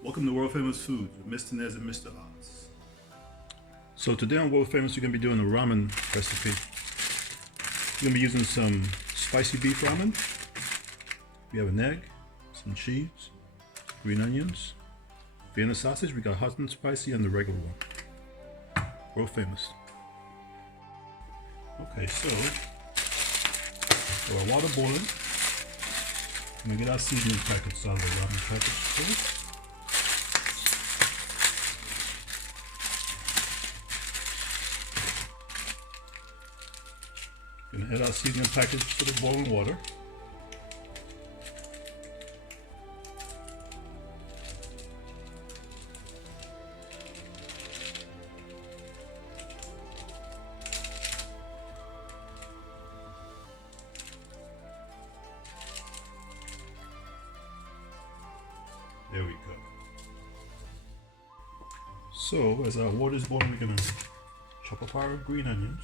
Welcome to World Famous Foods with Mr. Nez and Mr. Oz. So today on World Famous, we're going to be doing a ramen recipe. We're going to be using some spicy beef ramen. We have an egg, some cheese, green onions, Vienna sausage. We got hot and spicy and the regular one. World Famous. Okay, so our water boiling. I'm going to get our seasoning packets out of the ramen package first. Gonna add our seasoning package to the boiling water. There we go. So as our water is boiling, we're gonna chop up our green onions.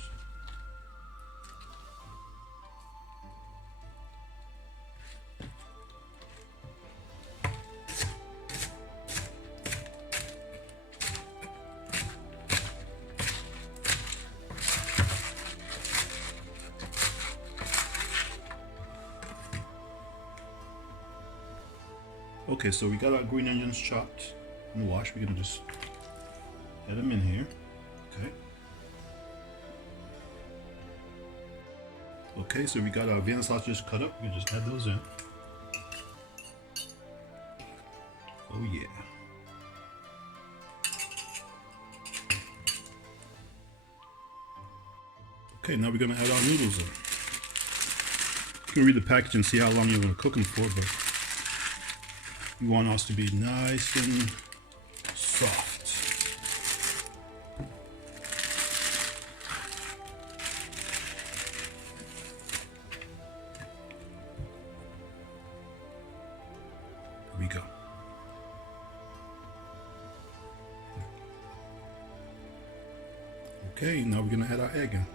Okay, so we got our green onions chopped and washed. We're gonna just add them in here. Okay. Okay, so we got our Vienna sausages cut up. We just add those in. Oh yeah. Okay, now we're gonna add our noodles in. You can read the package and see how long you're gonna cook them for, but you want ours to be nice and soft. Here we go. Okay, now we're gonna add our egg in.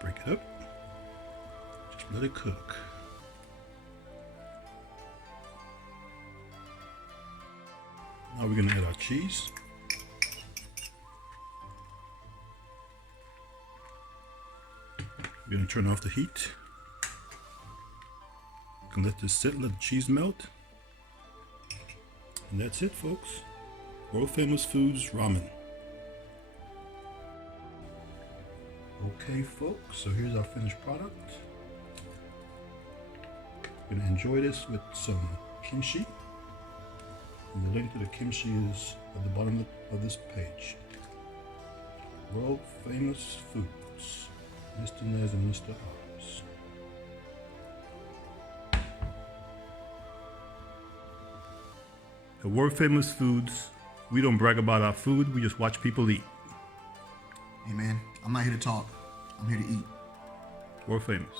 Break it up. Let it cook. Now we're going to add our cheese. We're going to turn off the heat. And let this sit, let the cheese melt. And that's it, folks. World Famous Foods Ramen. Okay, folks, so here's our finished product. You're gonna enjoy this with some kimchi, and the link to the kimchi is at the bottom of this page. World Famous Foods, Mr. Nez and Mr. Oz. At World Famous Foods, we don't brag about our food, we just watch people eat. Hey man, I'm not here to talk, I'm here to eat. World Famous.